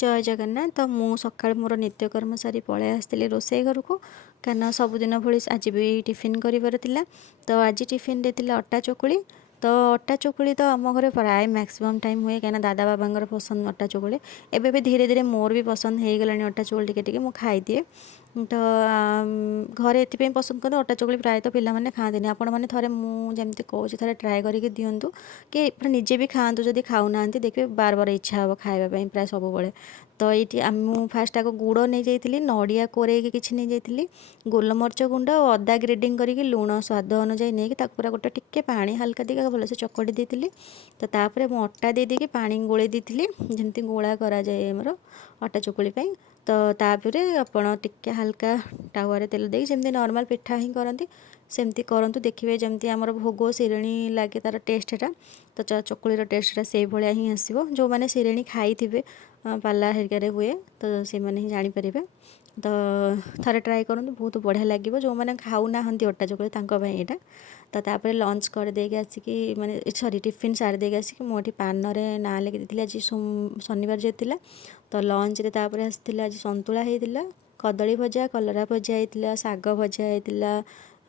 जय जगन्नाथ। तो मु सकाळ मोर नित्यकर्म सारी पळै आसली रोसई घर को कारण सबुदिन भली आज भी टिफिन कर तो आज टिफिन दे अटा चकुली। तो अटा चकुली तो आम घर प्राय मैक्सिमम टाइम हुए कहीं दादा बाबा पसंद अटा चकुली। एबे भी धीरे धीरे मोर भी पसंद हो गलानी अटा चकुली टिके मु खाई दिए। तो घरे ये पसंद करते अटा चकुली प्रायत पिला माने खाते आपण मैंने थे मुझे कौच थे ट्राए करके दिंतु कि निजे भी खातु जदि खाऊना देखिए बार बार इच्छा हे खावाई प्राय सब बड़े। तो ये मु फास्ट आग गुड़ नहीं जाइली नड़िया कोरेक किसी नहीं जाइली गोलमरीच गुंड और अदा ग्रेडिंग करके लुण स्वाद अनुजाई नहीं पूरा गोटे टिके पानी हल्का दी भलसे चकटी देती। तो तापर मु अटा दे देकी पानी गोले दी जमी गोला करा जाए आमर अटा चकुली। तो तापर आपण टिके हल्का टावर तेल दे जमी नॉर्मल पिठा ही करती सेमती करूँ देखिए जमी आमर भोग शिरेणी लगे तार टेस्टा। तो चकुलीर टेस्टा से भाया ही आसो जो मैंने शिरेणी खाई थे पाला हेरिकार हुए तो से मैंने ही जापर। तो थे ट्राए करूँ बहुत बढ़िया लगे जो मैंने खाऊना अटा चकुली यहाँ। तो तापर लंच कर देके आसिकी माने सॉरी टिफिन सारी देके आसिकी मुझे पान ना लिखी आज शनिवार जो था। तो लंच रे तापर आसला आज संतुला होता कदली भजा कलरा भजा होता शाग भजा होता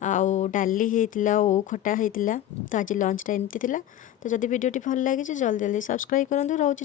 आउ डाली होता ओ खटा होता। तो आज लंचटा एमती था। तो जदि वीडियोटी भल लगी जल्दी जल्दी सब्सक्राइब करूँ रोचे।